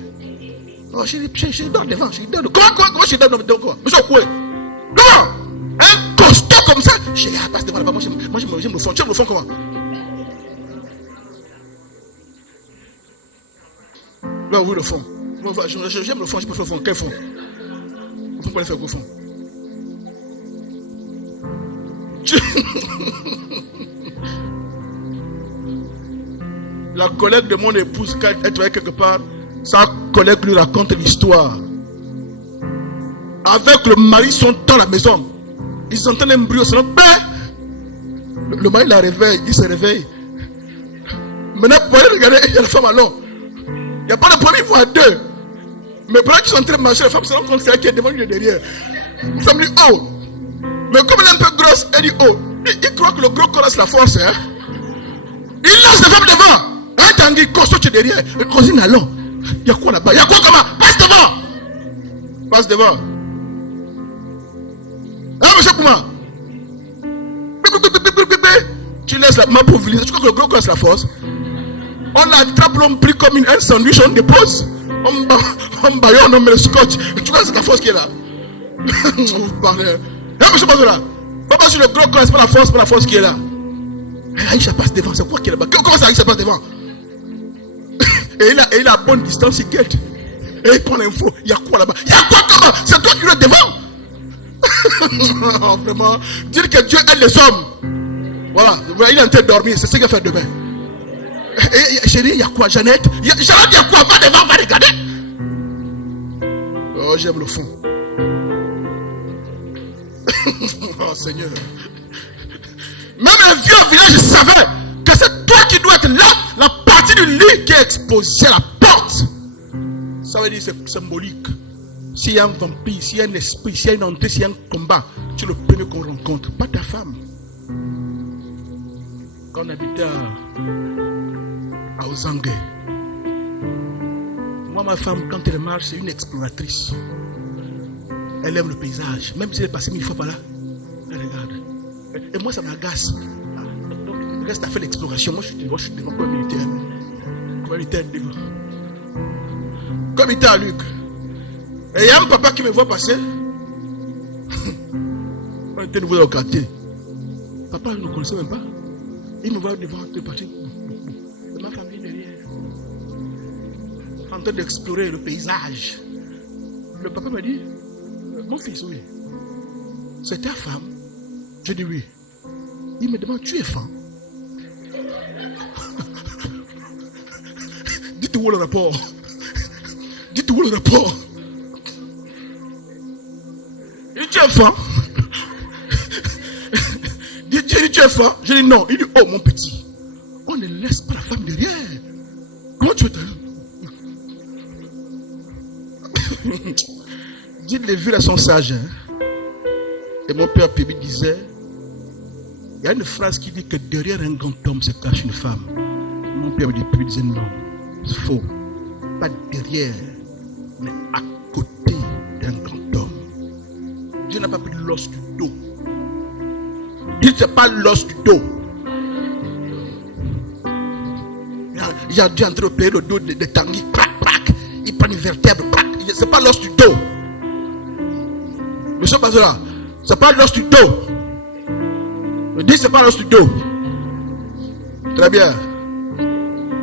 Oh, je dors devant, je dors. Comment je dors devant quoi? Monsieur Okoué, comment? Un costaud comme ça? Je passe devant là-bas. Moi, j'aime le fond. Tu aimes le fond comment? Va ouvrir le fond. J'aime le fond, je peux faire le fond. Quel fond? Le fond, pour aller faire le fond. La collègue de mon épouse, quand elle travaille quelque part, sa collègue lui raconte l'histoire. Avec le mari, ils sont dans la maison. Ils entendent un bruit au salon. Le mari la réveille, il se réveille. Maintenant, pour aller regarder, il y a la femme à l'eau. Il n'y a pas de problème, il voit deux. Mais pendant qu'ils sont en train de marcher, la femme se rend compte que c'est elle qui est devant lui et derrière. La femme dit oh. Mais comme elle est un peu grosse, elle dit oh. Il croit que le gros corps c'est la force. Hein? Il lance la femme devant. Un tanguy, costaud, tu es derrière. Et cosine allons. Il y a quoi là-bas? Il y a quoi comment? Passe devant. Passe devant. Ah, monsieur Kouma. Tu laisses la main pour viser. Tu crois que le gros corps c'est la force? On l'attrape, l'on prie comme un sandwich, on dépose. On baillonne, on met le scotch. Tu vois, c'est la force qui est là. Vous parlez. Ah, monsieur Bazola. Pas sur le gros corps, c'est pas la force qui est là. Aïcha passe devant, c'est quoi qui est là-bas? Comment ça, Aïcha passe devant? Et il a bonne distance, il guette. Et il prend l'info. Il y a quoi là-bas? Il y a quoi comment? C'est toi qui es devant. Vraiment. Dire que Dieu aide les hommes. Voilà. Il est en train de dormir. C'est ce qu'il va faire demain. Et chérie, il y a quoi? Jeannette? Jeannette, il y a quoi? Va devant, va regarder. Oh, j'aime le fond. Oh Seigneur. Même un vieux au village savait que c'est toi qui dois être là, la partie du lit qui est exposée à la porte. Ça veut dire que c'est symbolique. S'il y a un vampire, s'il y a un esprit, s'il y a une entrée, s'il y a un combat, tu es le premier qu'on rencontre, pas ta femme. Quand on habitait à Ozangue, moi, ma femme, quand elle marche, c'est une exploratrice. Elle aime le paysage. Même si elle est passée 1000 fois par là, elle regarde. Et moi, ça m'agace. Donc, il reste à faire l'exploration. Moi, je suis devant comme militaire. Comme militaire, comme militaire à Luc. Et il y a un papa qui me voit passer. On était nouveau dans le quartier. Papa, je ne connaissais même pas. Il me voit devant le parti. Et ma famille derrière. En train d'explorer le paysage. Le papa m'a dit, mon fils, oui. C'est ta femme? Je dis oui. Il me demande, tu es femme? Dites-moi le rapport. Dites-moi le rapport. Il dit, tu es femme? Il dit, tu es femme? Je dis non. Il dit, oh mon petit, on ne laisse pas la femme derrière. Comment tu es? Dites, les villes sont sages. Hein? Et mon père Pébi disait, il y a une phrase qui dit que derrière un grand homme se cache une femme. Mon père Pébi disait non, c'est faux. Pas derrière, mais à côté d'un grand homme. Dieu n'a pas pris l'os du dos. Dieu c'est pas l'os du dos. Il a Dieu en train d'opérer le dos de Tanguy. Il prend une vertèbre. C'est pas l'os du dos. Monsieur Bazola, c'est pas l'os du dos. Je dis c'est pas l'os du dos. Très bien.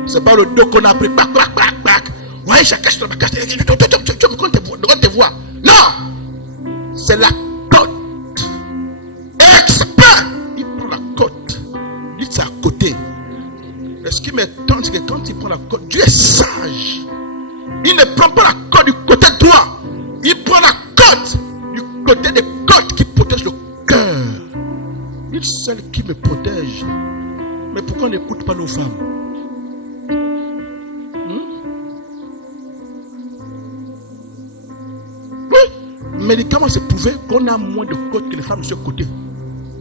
C'est pas le dos qu'on a pris. Ouais, chacun se cache. Tu me comptes tes voix. Non. C'est la côte. Expert. Il prend la côte. Il dit c'est à côté. Et ce qui m'étonne, c'est que quand il prend la côte, Dieu est sage. Il ne prend pas la côte du côté droit. Il prend la côte du côté des côtes qui protègent le cœur. Il est seul qui me protège. Mais pourquoi on n'écoute pas nos femmes? Oui, médicalement c'est prouvé qu'on a moins de côtes que les femmes de ce côté.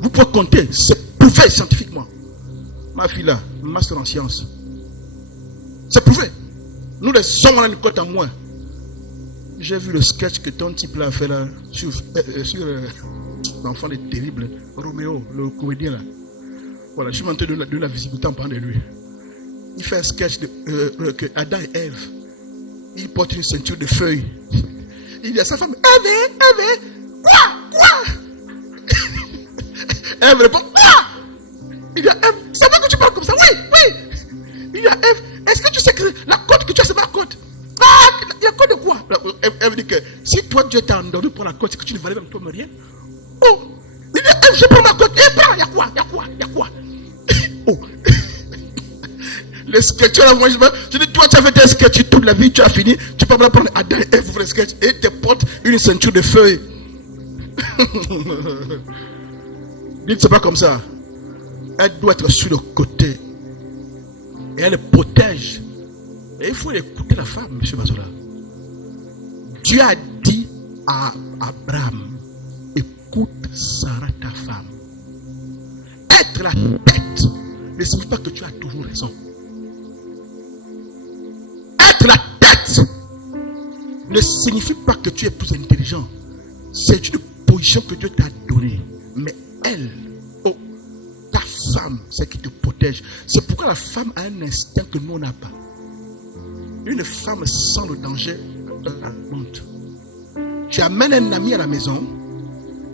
Vous pouvez compter, c'est prouvé. prouvé scientifiquement. Ma fille là, master en sciences. C'est prouvé. Nous les hommes, on a une cote en moins. J'ai vu le sketch que ton type là a fait là sur l'enfant est terrible, Roméo, le comédien là. Voilà, je suis en train de la visibilité en parlant de lui. Il fait un sketch que Adam et Ève, ils portent une ceinture de feuilles. Il dit à sa femme, Ève, quoi Ève répond, quoi? Il dit à Ève, c'est vrai que tu parles comme ça? Oui. Il dit à Ève, est-ce que tu sais que la côte que tu as, c'est ma côte? La côte de quoi? Ève dit que si toi Dieu t'a endormi pour la côte, c'est que tu ne valais même toi rien. Oh, il dit, Ève, je prends ma côte. Et prends, il y a quoi? Oh. Les sketchs, moi je dis, toi tu as fait des sketchs toute la vie, tu as fini, tu peux pas prendre Adam et Ève pour les sketchs et te portes une ceinture de feuilles. Dites, c'est pas comme ça. Elle doit être sur le côté. Et elle protège. Et il faut écouter la femme, M. Bazola. Dieu a dit à Abraham, écoute Sarah, ta femme. Être la tête ne signifie pas que tu as toujours raison. Être la tête ne signifie pas que tu es plus intelligent. C'est une position que Dieu t'a donnée. Mais elle, ta femme, c'est qui te protège. C'est pourquoi la femme a un instinct que nous, on n'a pas. Une femme sent le danger dans la honte. Tu amènes un ami à la maison,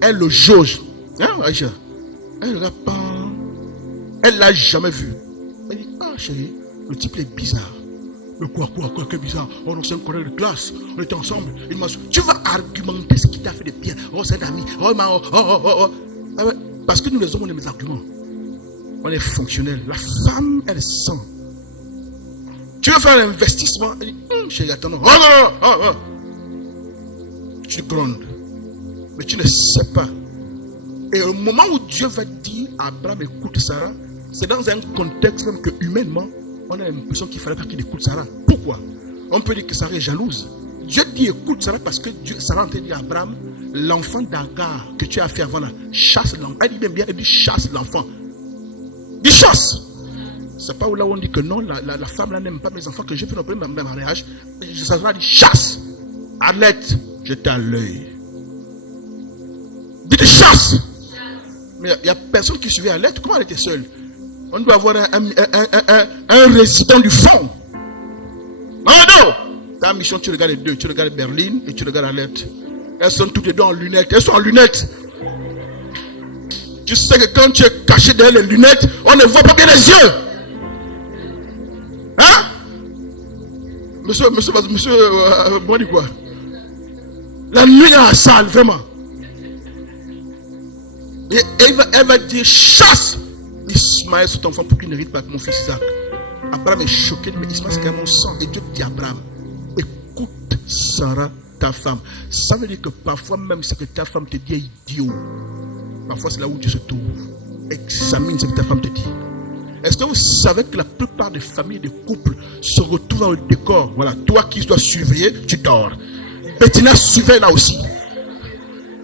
elle le jauge. Hein, Aïcha? Elle ne regarde pas. Elle ne l'a jamais vu. Elle dit, ah chérie, le type est bizarre. Mais quoi, quel bizarre? On est un collègue de classe, on était ensemble. Tu vas argumenter ce qui t'a fait de bien. Oh, c'est un ami. Parce que nous les hommes, on aime les arguments. On est fonctionnel. La femme, elle sent. Tu veux faire un investissement? Elle dit, chérie, attends, non. Tu grondes. Mais tu ne sais pas. Et au moment où Dieu va dire à Abraham, écoute Sarah, c'est dans un contexte même que humainement, on a l'impression qu'il ne fallait pas qu'il écoute Sarah. Pourquoi? On peut dire que Sarah est jalouse. Dieu dit écoute Sarah parce que Sarah a dit à Abraham, l'enfant d'Agar que tu as fait avant là, chasse l'enfant. Elle dit bien, elle dit chasse l'enfant. Dis chasse. C'est pas où là où on dit que non, la femme là n'aime pas mes enfants, que j'ai fait un problème dans mon mariage. Sarah dit chasse. Arlette, j'étais à l'œil. Dis chasse. Mais il n'y a personne qui suivait Arlette. Comment elle était seule? On doit avoir un résident du fond. Non. Ta mission, tu regardes les deux. Tu regardes Berlin et tu regardes Arlette. Elles sont toutes les deux en lunettes. Elles sont en lunettes. Tu sais que quand tu es caché derrière les lunettes, on ne voit pas bien les yeux. Hein? Monsieur, moi dis quoi? La nuit dans la salle, vraiment. Et elle va dire chasse Ismaël sur ton enfant pour qu'il ne rite pas mon fils Isaac. Abraham est choqué, mais Ismaël c'est quand même mon sang. Et Dieu dit à Abraham, écoute Sarah, ta femme. Ça veut dire que parfois même ce que ta femme te dit est idiot. Parfois c'est là où Dieu se trouve. Examine ce que ta femme te dit. Est-ce que vous savez que la plupart des familles et des couples se retrouvent dans le décor? Voilà, toi qui dois surveiller, tu dors. Bettina surveille là aussi.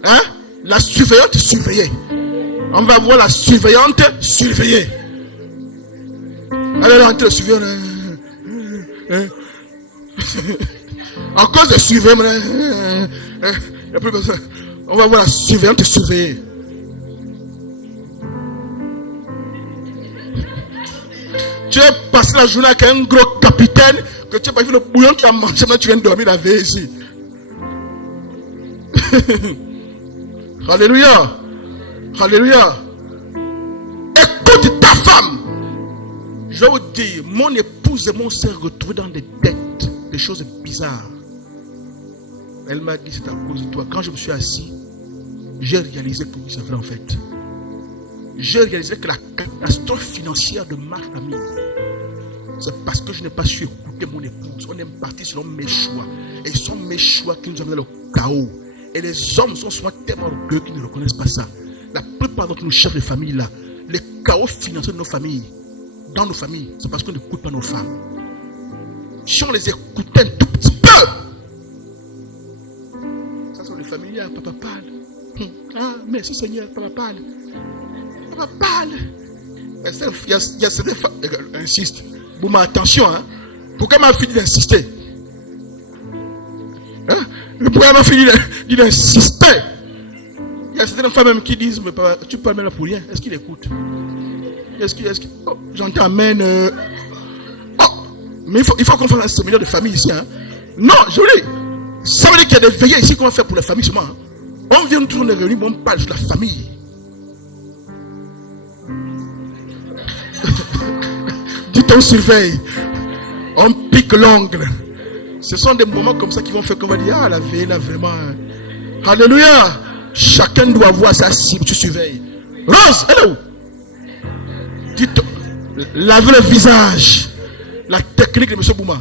Hein? La surveillante surveillée. On va voir la surveillante surveillée. Elle est rentrée le surveillant. En cause de surveillant, il n'y a plus besoin. On va voir la surveillante surveillée. Tu es passé la journée avec un gros capitaine que tu n'as pas vu le bouillon que tu as mangé, mais tu viens de dormir la veille ici. Alléluia. Alléluia. Écoute ta femme. Je vais vous dire, mon épouse et mon s'est retrouvés dans des dettes, des choses bizarres. Elle m'a dit, c'est à cause de toi. Quand je me suis assis, j'ai réalisé que oui, c'est vrai en fait. J'ai réalisé que la catastrophe financière de ma famille, c'est parce que je n'ai pas su écouter mon épouse. On est parti selon mes choix. Et ce sont mes choix qui nous amènent dans le chaos. Et les hommes sont souvent tellement orgueilleux qu'ils ne reconnaissent pas ça. La plupart d'entre nous, chefs de famille, là, les chaos financiers de nos familles, dans nos familles, c'est parce qu'on n'écoute pas nos femmes. Si on les écoutait un tout petit peu, ça sont les familles, papa parle. Ah, merci Seigneur, papa parle. Papa parle. Il y a certaines femmes, insiste. Bon, mais attention, hein. Pourquoi ma fille dit d'insister? Hein? Pourquoi ma fille dit d'insister? Il y a certaines femmes même qui disent, mais papa, tu parles même là pour rien. Est-ce qu'il écoute? Oh, j'entends amen. Oh, mais il faut qu'on fasse un séminaire de famille ici. Hein? Non, je vous dis. Ça veut dire qu'il y a des veillées ici qu'on va faire pour la famille seulement. Hein? On vient toujours de réunir, mais on parle de la famille. Dites, on surveille. On pique l'ongle. Ce sont des moments comme ça qui vont faire qu'on va dire, ah, la veille là, vraiment. Alléluia. Chacun doit avoir sa cible, tu surveilles. Rose, elle est où? Dites, lavez le visage. La technique de M. Bouma.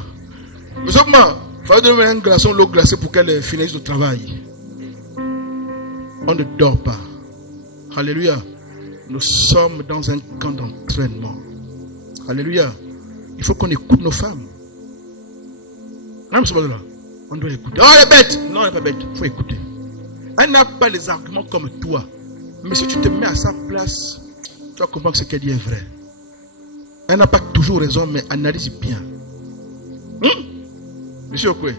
M. Bouma, il faut donner un glaçon, l'eau glacée pour qu'elle finisse le travail. On ne dort pas. Alléluia. Nous sommes dans un camp d'entraînement. Alléluia. Il faut qu'on écoute nos femmes. On doit écouter. Oh, elle est bête. Non, elle n'est pas bête. Il faut écouter. Elle n'a pas les arguments comme toi. Mais si tu te mets à sa place, tu vas comprendre que ce qu'elle dit est vrai. Elle n'a pas toujours raison, mais analyse bien. Monsieur Okwe,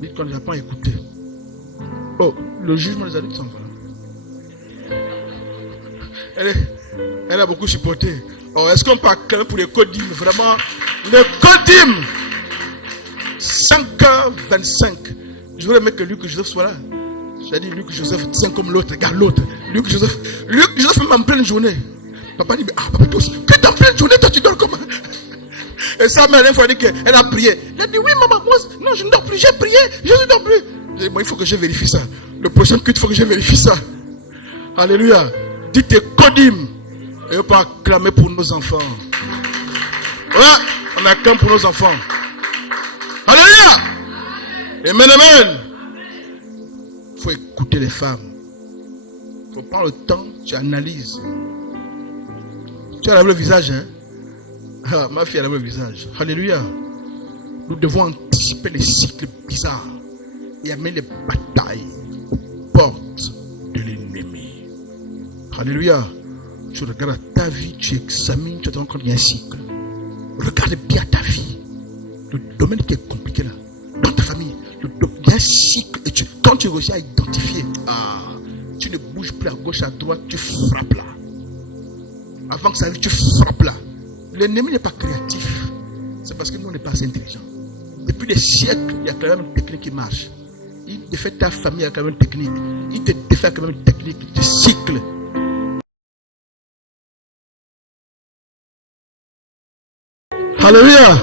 dites qu'on n'a pas écouté. Oh, le jugement des adultes s'en va. Elle a beaucoup supporté. Oh, est-ce qu'on parle quand même pour les codymes? Vraiment, les codymes. 5h25. Je voulais mettre que Luc Joseph soit là. J'ai dit Luc Joseph, tiens comme l'autre, regarde l'autre. Luc Joseph même en pleine journée. Papa dit, ah, papa, toi aussi. Que t'es en pleine journée, toi tu dors comment? Et sa mère, il faut dire qu'elle a prié. Elle a dit, oui, maman, moi, non, je ne dors plus, j'ai prié, je ne dors plus. J'ai dit, bon, il faut que je vérifie ça. Le prochain culte, il faut que je vérifie ça. Alléluia. Dites tes codymes. Et on peut acclamer pour nos enfants. Voilà, on acclame pour nos enfants. Alléluia. Amen, amen. Il faut écouter les femmes. Il faut prendre le temps, tu analyses. Tu as lavé le visage, hein? Ah, ma fille a lavé le visage. Alléluia. Nous devons anticiper les cycles bizarres et amener les batailles aux portes de l'ennemi. Alléluia. Tu regardes ta vie, tu examines, tu te rends compte qu'il y a un cycle. Regarde bien ta vie. Le domaine qui est compliqué là, dans ta famille, il y a un cycle. Et quand tu réussis à identifier, tu ne bouges plus à gauche, à droite, tu frappes là. Avant que ça arrive, tu frappes là. L'ennemi n'est pas créatif. C'est parce que nous, on n'est pas assez intelligents. Depuis des siècles, il y a quand même une technique qui marche. Il défait ta famille, il y a quand même une technique. Il te défait quand même une technique du cycle. Alléluia.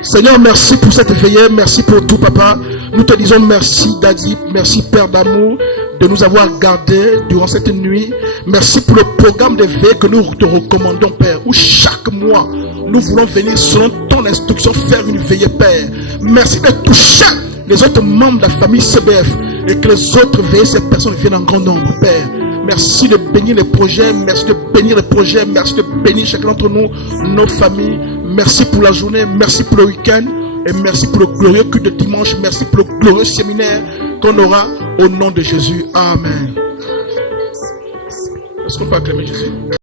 Seigneur, merci pour cette veillée. Merci pour tout, papa. Nous te disons merci, Daddy. Merci, Père d'amour, de nous avoir gardés durant cette nuit. Merci pour le programme de veille que nous te recommandons, Père, où chaque mois, nous voulons venir selon ton instruction faire une veillée, Père. Merci de toucher les autres membres de la famille CBF et que les autres veillées, ces personnes viennent en grand nombre, Père. Merci de bénir les projets, merci de bénir les projets, merci de bénir chacun d'entre nous, nos familles. Merci pour la journée, merci pour le week-end et merci pour le glorieux culte de dimanche. Merci pour le glorieux séminaire qu'on aura au nom de Jésus. Amen. Est-ce qu'on peut acclamer Jésus?